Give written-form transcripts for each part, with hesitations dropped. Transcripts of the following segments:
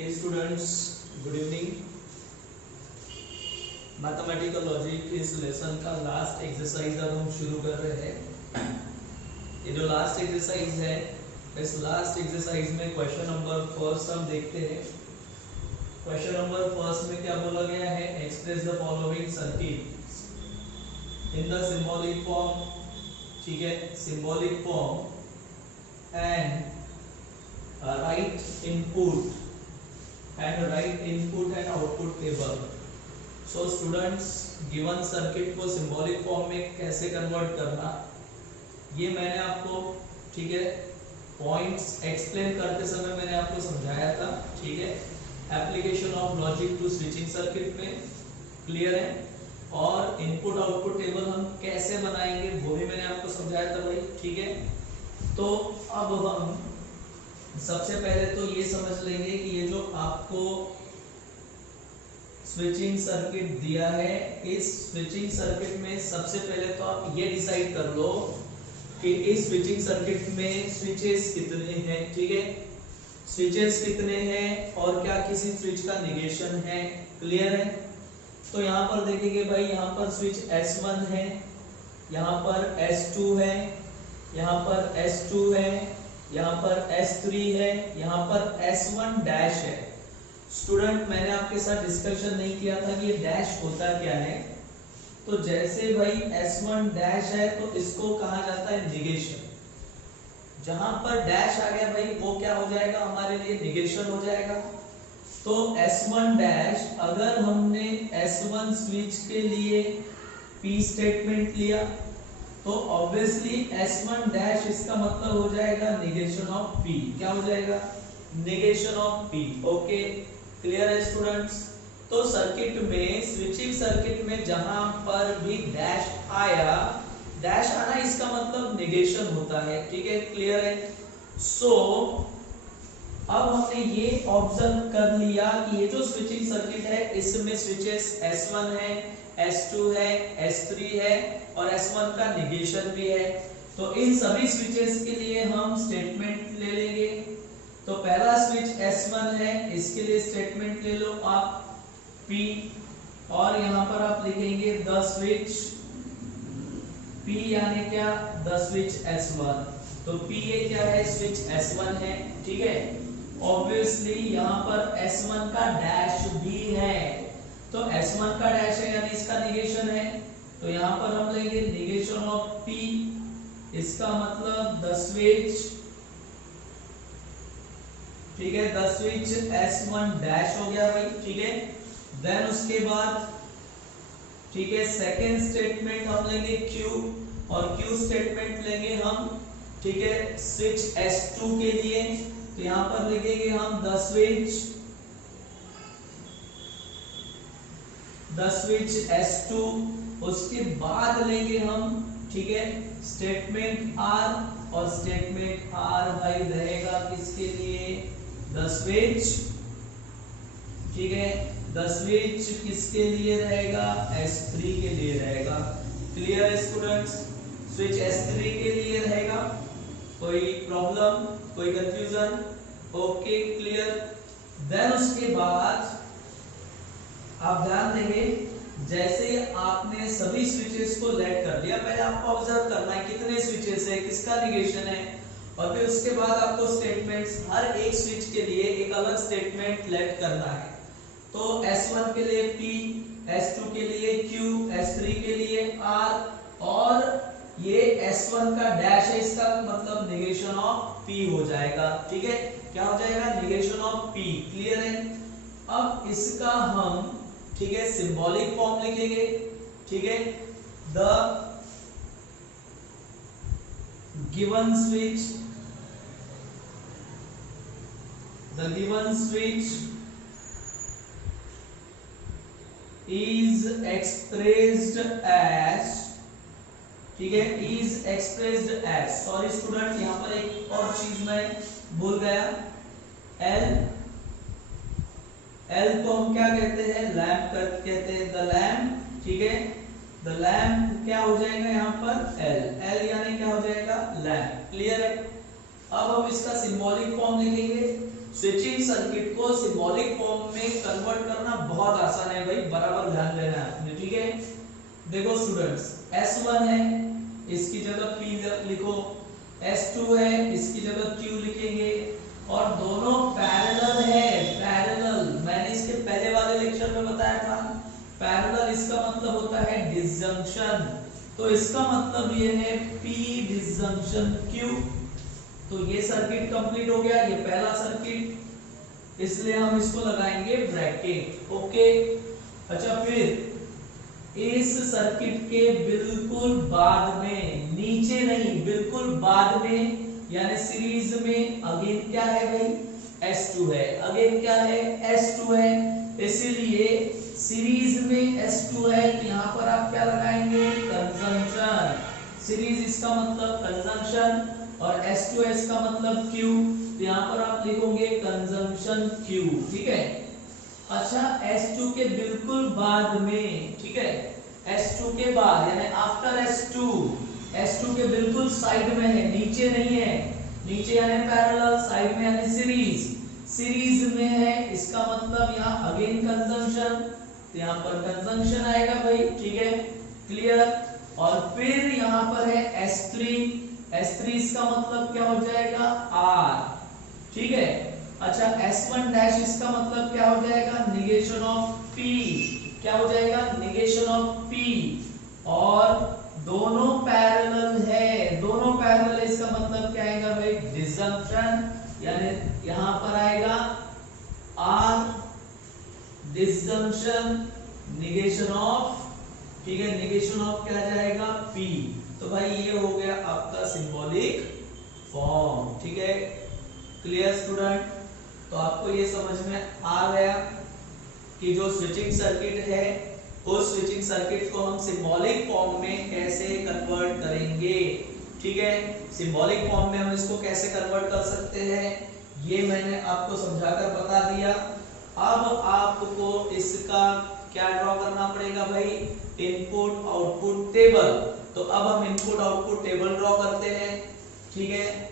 Okay students, good evening. Mathematical logic इस lesson का last exercise अब हम शुरू कर रहे हैं। ये जो लास्ट एक्सरसाइज है, इस लास्ट एक्सरसाइज में क्वेश्चन नंबर फर्स्ट हम देखते हैं। क्वेश्चन नंबर फर्स्ट में क्या बोला गया है? Express the following circuit in the symbolic form, ठीक है, symbolic form and right input and output table. So students, given circuit को सिंबॉलिक फॉर्म में कैसे कन्वर्ट करना, ये मैंने आपको, ठीक है, पॉइंट्स एक्सप्लेन करते समय मैंने आपको समझाया था, ठीक है, application of logic to switching circuit में, क्लियर है। और इनपुट आउटपुट टेबल हम कैसे बनाएंगे वो भी मैंने आपको समझाया था भाई, ठीक है। तो अब हम सबसे पहले तो ये समझ लेंगे कि ये जो आपको स्विचिंग सर्किट दिया है, इस स्विचिंग सर्किट में सबसे पहले तो आप ये डिसाइड कर लो कि इस स्विचिंग सर्किट में स्विचेस कितने हैं, ठीक है, स्विचेस कितने हैं और क्या किसी स्विच का निगेशन है, क्लियर है। तो यहाँ पर देखेंगे भाई, यहाँ पर स्विच S1 है, यहाँ पर S2 है, यहाँ पर S2 है, यहाँ पर S3 है, यहाँ पर S1 डैश है। स्टूडेंट, मैंने आपके साथ डिस्कशन नहीं किया था कि ये डैश होता क्या है। तो जैसे भाई S1 डैश है तो इसको कहा जाता है निगेशन। जहां पर डैश आ गया भाई वो क्या हो जाएगा, हमारे लिए निगेशन हो जाएगा। तो S1 डैश, अगर हमने S1 स्विच के लिए P स्टेटमेंट लिया तो ऑब्वियसली S1 डैश इसका मतलब हो जाएगा निगेशन ऑफ P। क्या हो जाएगा? Negation of P। Okay, clear है स्टूडेंट्स। तो सर्किट में, स्विचिंग सर्किट में जहां पर भी डैश आया, डैश आना इसका मतलब निगेशन होता है, ठीक है, क्लियर है। सो अब हमने ये ऑब्जर्व कर लिया कि ये जो स्विचिंग सर्किट है इसमें स्विचेस S1 है, S2 है, S3 है और S1 का निगेशन भी है। तो इन सभी स्विचेस के लिए हम स्टेटमेंट ले लेंगे। तो पहला स्विच S1 है, इसके लिए स्टेटमेंट ले लो आप P, और यहाँ पर आप लिखेंगे द स्विच P, यानी क्या, द स्विच S1। तो P ये क्या है, स्विच S1 है, ठीक है। ऑब्वियसली यहाँ पर S1 का डैश भी है, तो S1 का डैश है यानी इसका निगेशन है। तो यहाँ पर हम लेंगे निगेशन ऑफ P, इसका मतलब द स्विच, ठीक है, द स्विच S1 डैश हो गया भाई, ठीक है। देन उसके बाद, ठीक है, सेकेंड स्टेटमेंट हम लेंगे Q, और Q स्टेटमेंट लेंगे हम, ठीक है, स्विच S2 के लिए। तो यहाँ पर लिखेंगे हम द स्विच S2। उसके बाद लेंगे हम, ठीक है, स्टेटमेंट R, और स्टेटमेंट R भाई रहेगा किसके लिए, द स्विच, ठीक है, द स्विच किसके लिए रहेगा, S3 के लिए रहेगा। क्लियर है स्टूडेंट्स, स्विच S3 के लिए रहेगा। कोई प्रॉब्लम, कोई कंफ्यूजन? Okay, clear. देन उसके बाद आप ध्यान देंगे, जैसे आपने सभी स्विचेस को लेट कर लिया, पहले आपको ऑब्जर्व करना है कितने स्विचेस है, किसका निगेशन है, और फिर उसके बाद आपको स्टेटमेंट्स, हर एक स्विच के लिए एक अलग स्टेटमेंट लेट करना है। तो S1 के लिए P, S2 के लिए Q, S3 के लिए R, और ये S1 का डैश है, इसका मतलब निगेशन ऑफ P हो जाएगा, ठीक है। क्या हो जाएगा? निगेशन ऑफ P, क्लियर है। अब इसका हम, ठीक है, सिंबॉलिक फॉर्म लिखेंगे, ठीक है, the given switch is expressed as, ठीक है, is expressed as, sorry student, यहाँ पर एक और चीज मैं भूल गया, L को हम क्या कहते हैं, लैंप कहते हैं, द लैंप, ठीक है, द लैंप क्या हो जाएगा यहाँ पर, L यानी क्या हो जाएगा, लैंप, क्लियर है। अब हम इसका सिंबॉलिक फॉर्म लिखेंगे। स्विचिंग सर्किट को सिंबॉलिक फॉर्म में कन्वर्ट करना बहुत आसान है भाई, बराबर ध्यान देना है आपने, ठीक है। देखो स्टूडेंट्स, S1 है, इसकी जगह P लिखो, S2 है, इसकी जगह Q लिखेंगे, और दोनों पैरेलल है, पैरेलल। मैंने इसके पहले वाले लेक्चर में बताया था, पैरेलल इसका मतलब होता है डिसजंक्शन, तो इसका मतलब ये है P डिसजंक्शन Q। तो ये सर्किट कंप्लीट हो गया, ये पहला सर्किट, इसलिए हम इसको लगाएंगे ब्रैकेट, ओके। अच्छा, फिर इस सर्किट के बिल्कुल बाद में, नीचे नहीं, बिल्कुल बाद में, यानी सीरीज में अगेन क्या है भाई, S2 है, अगेन क्या है, S2 है, इसीलिए सीरीज में S2 है, तो यहाँ पर आप क्या लगाएंगे, कंजंक्शन। सीरीज इसका मतलब कंजंक्शन, और S2 इसका मतलब Q, तो यहाँ पर आप लिखोगे कंजंक्शन Q, ठीक है। अच्छा, S2 के बिल्कुल बाद में, ठीक है, S2 के बाद यानी आफ्टर S2 के बिल्कुल साइड में है, नीचे नहीं है, नीचे यानी पैरेलल, साइड में यानी सीरीज में है, इसका मतलब यहाँ अगेन कंजंक्शन, तो यहाँ पर कंजंक्शन आएगा भाई, ठीक है, क्लियर। और फिर यहाँ पर है S3 इसका मतलब क्या हो जाएगा, R, ठीक है। अच्छा, S1 डैश इसका मतलब क्या हो जाएगा, निगेशन ऑफ P, क्या हो जाएगा, निगेशन ऑफ P, और दोनों पैरेलल है, दोनों पैरेलल, इसका मतलब क्या आएगा भाई, डिसजंक्शन, यानी यहां पर आएगा R डिसजंक्शन, निगेशन ऑफ, ठीक है, निगेशन ऑफ क्या जाएगा, P। तो भाई ये हो गया आपका सिंबॉलिक फॉर्म, ठीक है, क्लियर स्टूडेंट। तो आपको ये समझ में आ गया कि जो स्विचिंग सर्किट है, उस स्विचिंग सर्किट को हम सिंबॉलिक फॉर्म में कैसे कन्वर्ट करेंगे, ठीक है। सिंबॉलिक फॉर्म में हम इसको कैसे कन्वर्ट कर सकते हैं, ये मैंने आपको समझाकर बता दिया। अब आपको इसका क्या ड्रॉ करना पड़ेगा भाई, इनपुट आउटपुट टेबल। तो अब हम इनपुट आउटपुट टेबल ड्रॉ करते हैं, ठीक है।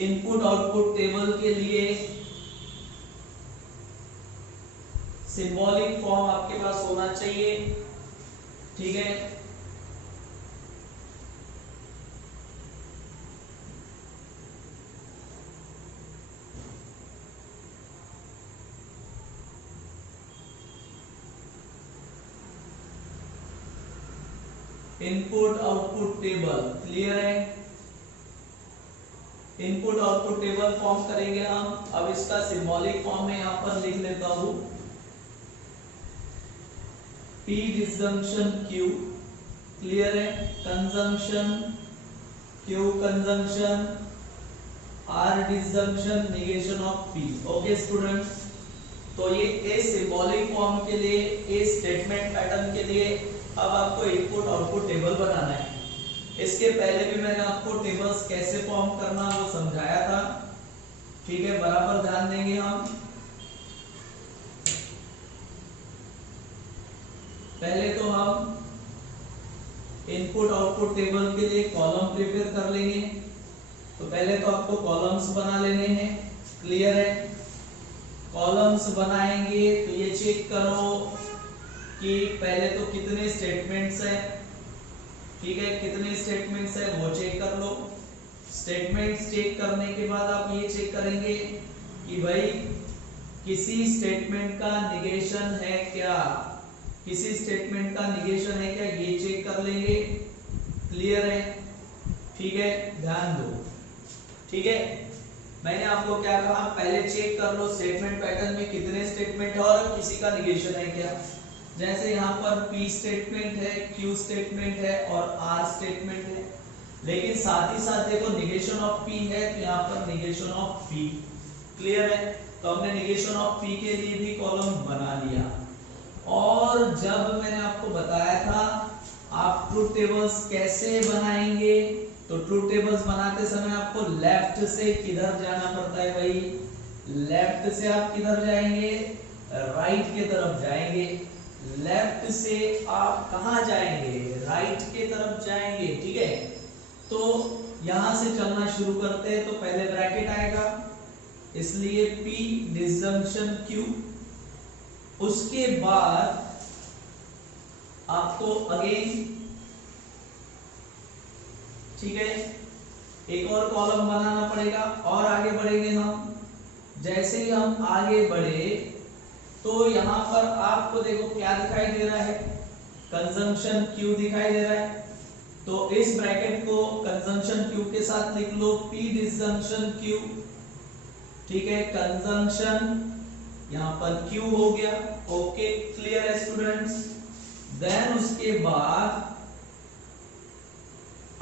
इनपुट आउटपुट टेबल के लिए सिंबॉलिक फॉर्म आपके पास होना चाहिए, ठीक है। इनपुट आउटपुट टेबल क्लियर है, इनपुट आउटपुट टेबल फॉर्म करेंगे हम। अब इसका सिंबॉलिक फॉर्म में यहां पर लिख लेता हूं, P डिसजंक्शन Q, क्लियर है, conjunction Q conjunction, R disjunction, negation of P, okay students. तो ये इस सिंबॉलिक फॉर्म के लिए, इस स्टेटमेंट पैटर्न के लिए अब आपको इनपुट आउटपुट टेबल बनाना है। इसके पहले भी मैंने आपको टेबल्स कैसे फॉर्म करना वो समझाया था, ठीक है, बराबर ध्यान देंगे हम। पहले तो हम इनपुट आउटपुट टेबल के लिए कॉलम प्रिपेयर कर लेंगे। तो पहले तो आपको कॉलम्स बना लेने हैं, क्लियर है। कॉलम्स बनाएंगे तो ये चेक करो कि पहले तो कितने स्टेटमेंट्स हैं, ठीक है, कितने स्टेटमेंट्स हैं वो चेक कर लो। स्टेटमेंट्स चेक करने के बाद आप ये चेक करेंगे कि भाई किसी स्टेटमेंट का निगेशन है क्या, किसी स्टेटमेंट का निगेशन है क्या, ये चेक कर लेंगे, क्लियर है, ठीक है, ध्यान दो, ठीक है। मैंने आपको क्या कहा, पहले चेक कर लो स्टेटमेंट पैटर्न में कितने स्टेटमेंट है और किसी का निगेशन है क्या। जैसे यहाँ पर P स्टेटमेंट है, Q स्टेटमेंट है और R स्टेटमेंट है, लेकिन साथ ही साथ देखो निगेशन ऑफ P है, तो यहाँ पर निगेशन ऑफ P, क्लियर है। तो हमने निगेशन ऑफ P के लिए भी कॉलम बना लिया। और जब मैंने आपको बताया था आप ट्रूथ टेबल्स कैसे बनाएंगे, तो ट्रूथ टेबल्स बनाते समय आपको लेफ्ट से किधर जाना पड़ता है भाई, लेफ्ट से आप किधर जाएंगे, राइट की तरफ जाएंगे। लेफ्ट से आप कहां जाएंगे, राइट के तरफ जाएंगे, ठीक है। तो यहां से चलना शुरू करते हैं तो पहले ब्रैकेट आएगा, इसलिए P डिसजंक्शन Q। उसके बाद आपको अगेन, ठीक है, एक और कॉलम बनाना पड़ेगा और आगे बढ़ेंगे हम। जैसे ही हम आगे बढ़े तो यहां पर आपको देखो क्या दिखाई दे रहा है, कंजम्पशन Q दिखाई दे रहा है। तो इस ब्रैकेट को कंजम्पशन Q के साथ लिख लो, P डिसजंक्शन Q, ठीक है, कंजम्पशन यहां पर Q हो गया। ओके, क्लियर है स्टूडेंट्स। देन उसके बाद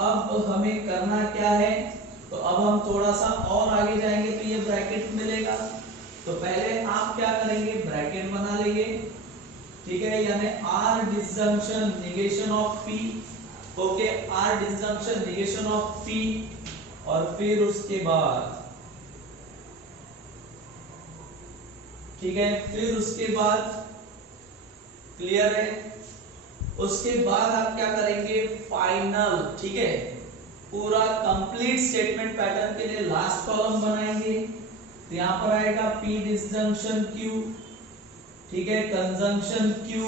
अब हमें करना क्या है, तो अब हम थोड़ा सा और आगे जाएंगे तो ये ब्रैकेट मिलेगा। तो पहले आप क्या करेंगे, ब्रैकेट बना लेंगे, ठीक है, यानी R disjunction negation of P। Okay, R disjunction negation of P, और फिर उसके बाद, ठीक है, फिर उसके बाद, क्लियर है, उसके बाद आप क्या करेंगे, फाइनल, ठीक है, पूरा कंप्लीट स्टेटमेंट पैटर्न के लिए लास्ट कॉलम बनाएंगे। तो यहां पर आएगा P डिसजंक्शन Q, ठीक है, कंजम्पशन Q,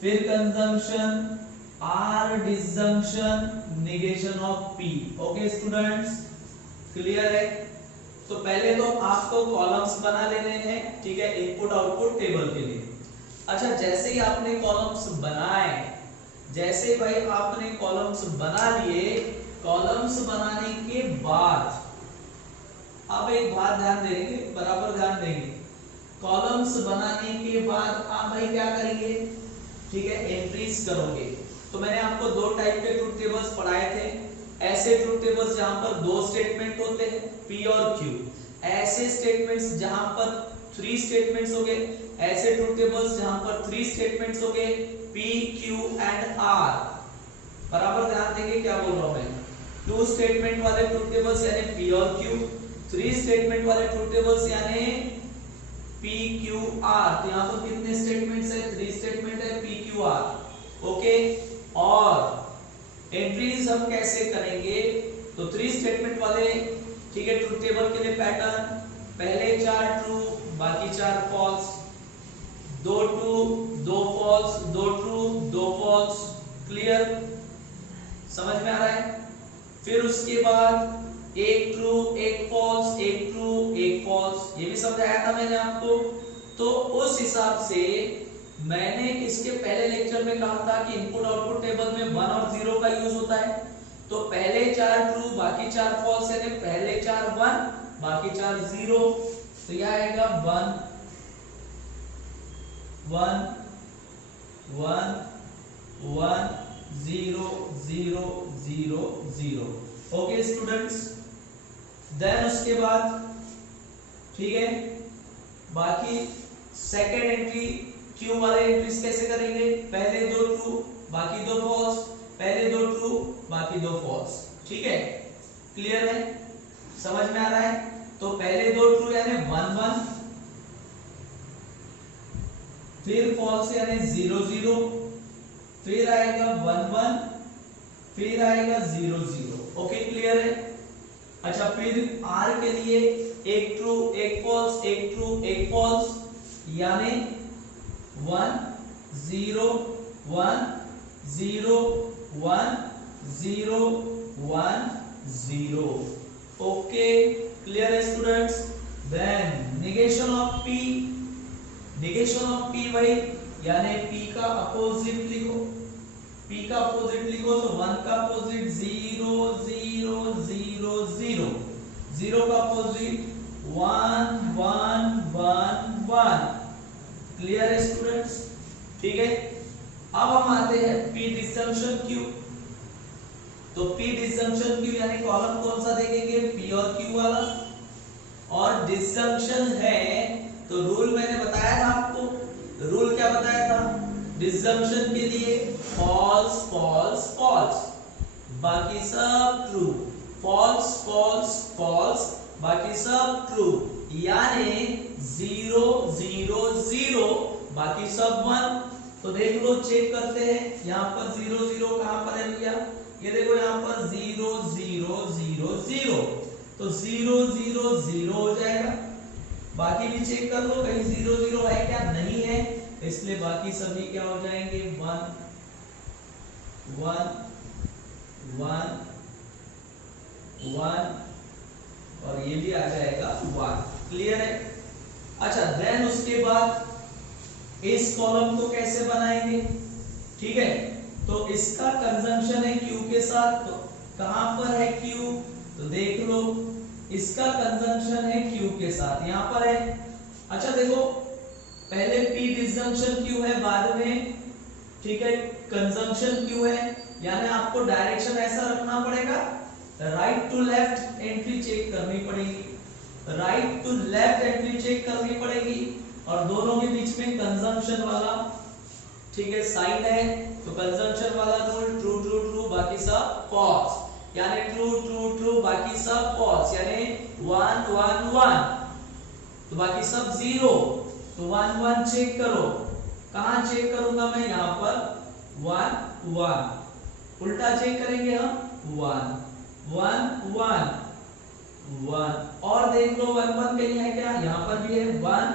फिर consumption R disjunction negation of P। Okay students, clear है। तो पहले तो आपको कॉलम्स बना लेने हैं, ठीक है, इनपुट आउटपुट टेबल के लिए। अच्छा, जैसे ही आपने कॉलम्स बनाए, जैसे भाई आपने कॉलम्स बना लिए, कॉलम्स बनाने के बाद आप एक बात ध्यान देंगे, बराबर ध्यान देंगे, कॉलम्स बनाने के बाद आप भाई क्या करेंगे, ठीक है, एंट्रीज करोगे। तो मैंने आपको दो टाइप के ट्रूथ टेबल्स पढ़ाए थे, ऐसे ट्रूथ टेबल्स जहां पर दो स्टेटमेंट होते हैं P और Q, ऐसे स्टेटमेंट्स जहां पर 3 स्टेटमेंट्स हो गए, ऐसे ट्रूथ टेबल्स जहां पर 3 स्टेटमेंट्स हो गए P, Q एंड R। बराबर ध्यान देंगे क्या बोल रहा हूं मैं, 2 स्टेटमेंट वाले ट्रूथ टेबल्स यानी P और Q, 3 स्टेटमेंट वाले ट्रूथ टेबल्स यानी P, Q, R। तो यहां पर कितने स्टेटमेंट्स है, 3 स्टेटमेंट है P, Q, R। ओके, और एंट्रीज हम कैसे करेंगे, तो 3 स्टेटमेंट वाले, ठीक है, ट्रूथ टेबल के लिए पैटर्न, पहले 4 ट्रू बाकी 4 false, 2 true 2 false, 2 true 2 false. Clear, समझ में आ रहा है। फिर उसके बाद 1 ट्रू 1 फॉल्स, 1 ट्रू 1 फॉल्स, ये भी समझाया था मैंने आपको। तो उस हिसाब से मैंने इसके पहले लेक्चर में कहा था कि इनपुट आउटपुट टेबल में 1 और 0 का यूज होता है। तो पहले 4 ट्रू बाकी 4 फॉल्स, यानी पहले 4 1 बाकी 4 0। तो यह आएगा 1 1 1 1 0 0 0 0। ओके स्टूडेंट्स, देन उसके बाद, ठीक है, बाकी सेकेंड एंट्री Q वाले एंट्रीज कैसे करेंगे, पहले 2 ट्रू बाकी 2 फॉल्स, पहले 2 ट्रू बाकी 2 फॉल्स। ठीक है, क्लियर है, समझ में आ रहा है। तो पहले 2 ट्रू यानी 1 1, फिर फॉल्स यानी 0 0, फिर आएगा 1 1, फिर आएगा 0 0। ओके, क्लियर है। अच्छा, फिर R के लिए 1 ट्रू 1 फॉल्स, 1 ट्रू 1 फॉल्स, यानी 1 0 1 0 1 0 1 0। ओके, क्लियर है students. Then negation of P, negation of P भाई यानी P का अपोजिट लिखो, P का अपोजिट लिखो तो 1 का अपोजिट 0 0 0 0, 0 का अपोजिट 1 1 1 1। क्लियर है स्टूडेंट्स, ठीक है। अब हम आते हैं P डिसजंक्शन Q। तो P डिसजंक्शन Q यानी कॉलम कौन सा देखेंगे, P और Q वाला। और डिसजंक्शन है तो रूल मैंने बताया था आपको, रूल क्या बताया था, डिसजंक्शन के लिए फॉल्स फॉल्स फॉल्स, बाकी सब ट्रू, फॉल्स फॉल्स फॉल्स, बाकी सब ट्रू, यानी 0 0 0 बाकी सब 1। तो देख लो, चेक करते हैं, यहां पर 0 0 कहां पर है भैया, ये देखो यहाँ पर 0 0 0 0, तो 0 0 0 हो जाएगा। बाकी भी चेक कर लो कहीं 0 0 है क्या, नहीं है, इसलिए बाकी सभी क्या हो जाएंगे 1 1 1 1, और ये भी आ जाएगा 1। क्लियर है? अच्छा, देन उसके बाद इस कॉलम को कैसे बनाएंगे? ठीक है, तो इसका कंजम्पशन है Q के साथ, तो कहां पर है Q, तो देख लो इसका कंजम्पशन है Q के साथ, यहां पर है। अच्छा देखो, पहले P डिसजंक्शन Q है, बाद में ठीक है कंजम्पशन Q है, यानी आपको डायरेक्शन ऐसा रखना पड़ेगा, right to left entry check करनी पड़ेगी, right to left entry check करनी पड़ेगी, और दोनों के बीच में कंजम्पशन वाला ठीक है साइन है, तो कंजम्पशन वाला रूल ट्रू ट्रू ट्रू बाकी सब फॉल्स, यानी ट्रू ट्रू ट्रू बाकी सब फॉल्स, यानी 1 1 1 तो बाकी सब 0, तो 1 1 चेक करो, कहां चेक करूंगा मैं, यहां पर 1 1, उल्टा चेक करेंगे हम 1 1 1 1, और देख लो 1 1 कहीं है क्या, यहां पर भी है 1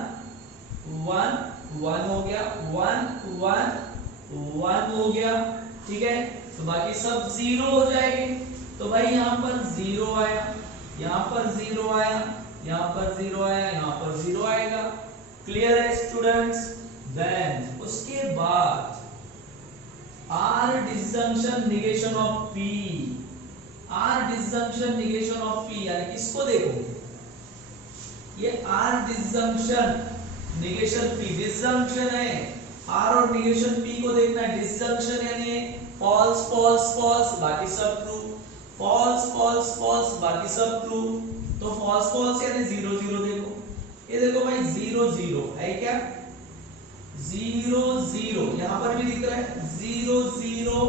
1 1 हो गया, 1 1 1 हो गया, ठीक है, तो बाकी सब 0 हो जाएंगे। तो भाई यहाँ पर 0 आया, यहाँ पर 0 आया, यहाँ पर 0 आया, यहाँ पर 0 आएगा। क्लियर है स्टूडेंट्स? देन उसके बाद R disjunction negation of P, R disjunction negation of P, यानी किसको देखो, ये R disjunction negation P, disjunction है R और निगेशन P को देखना है। डिसजंक्शन यानी फॉल्स फॉल्स फॉल्स बाकी सब ट्रू, फॉल्स फॉल्स फॉल्स बाकी सब ट्रू, तो फॉल्स फॉल्स यानी 0 0, देखो ये देखो भाई 0 0 है क्या, 0 0 यहां पर भी दिख रहा है, 0 0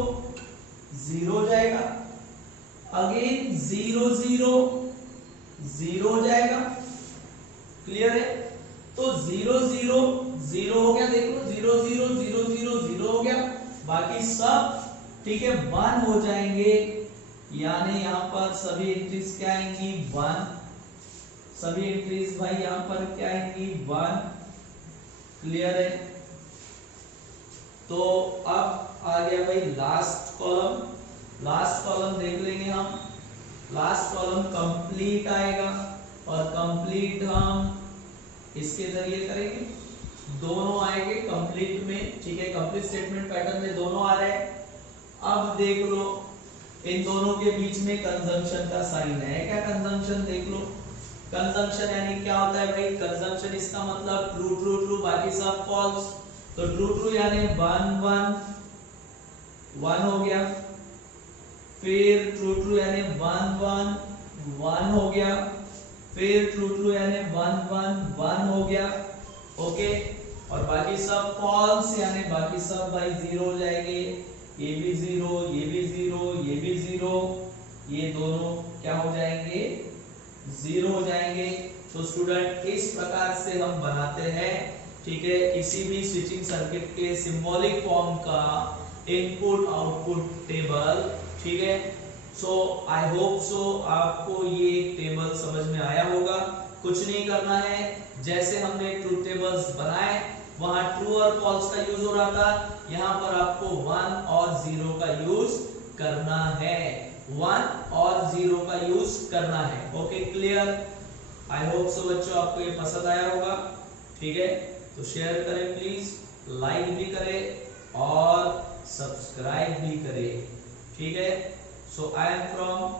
0 हो जाएगा, अगेन 0 0 0 हो जाएगा। क्लियर है? तो 0 0 0 हो गया, देख लो 0 0 0 0 0 हो गया, बाकी सब ठीक है 1 हो जाएंगे, यानी यहां पर सभी एंट्रीज क्या आएंगी 1, सभी एंट्रीज भाई यहां पर क्या आएंगी 1। क्लियर है? तो अब आ गया भाई लास्ट कॉलम, लास्ट कॉलम देख लेंगे हम, लास्ट कॉलम कंप्लीट आएगा, और कंप्लीट हम इसके जरिए करेंगे, दोनों आएंगे कंप्लीट में, ठीक है, कंप्लीट स्टेटमेंट पैटर्न में दोनों आ रहे हैं। अब देख लो इन दोनों के बीच में कंजम्पशन का साइन है क्या, कंजम्पशन देख लो, कंजम्पशन यानी क्या होता है भाई, कंजम्पशन इसका मतलब ट्रू ट्रू ट्रू बाकी सब फॉल्स, तो ट्रू ट्रू यानी 1 1 1 हो गया, फिर ट्रू ट्रू यानी 1 1 1 हो गया, फिर ट्रू ट्रू यानी 1 1 1 हो गया, ओके, और बाकी सब फॉल्स यानी बाकी सब भाई 0 हो जाएंगे, ये भी 0 ये भी 0 ये भी 0, ये दोनों क्या हो जाएंगे 0 हो जाएंगे। तो स्टूडेंट इस प्रकार से हम बनाते हैं, ठीक है, किसी भी स्विचिंग सर्किट के सिंबॉलिक फॉर्म का इनपुट आउटपुट टेबल, ठीक है। सो आई होप सो आपको ये टेबल समझ में आया होगा। कुछ नहीं करना है, जैसे हमने ट्रूथ टेबल्स बनाए वहां ट्रू और फॉल्स का यूज हो रहा था, यहाँ पर आपको 1 और 0 का यूज करना है, 1 और 0 का यूज करना है। Okay, clear? I hope so बच्चों आपको ये पसंद आया होगा, ठीक है। तो शेयर करें प्लीज, लाइक भी करें और सब्सक्राइब भी करें, ठीक है। सो आई एम फ्रॉम,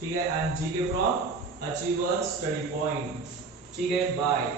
ठीक है, I am GK from achiever study point, ठीक है, बाय।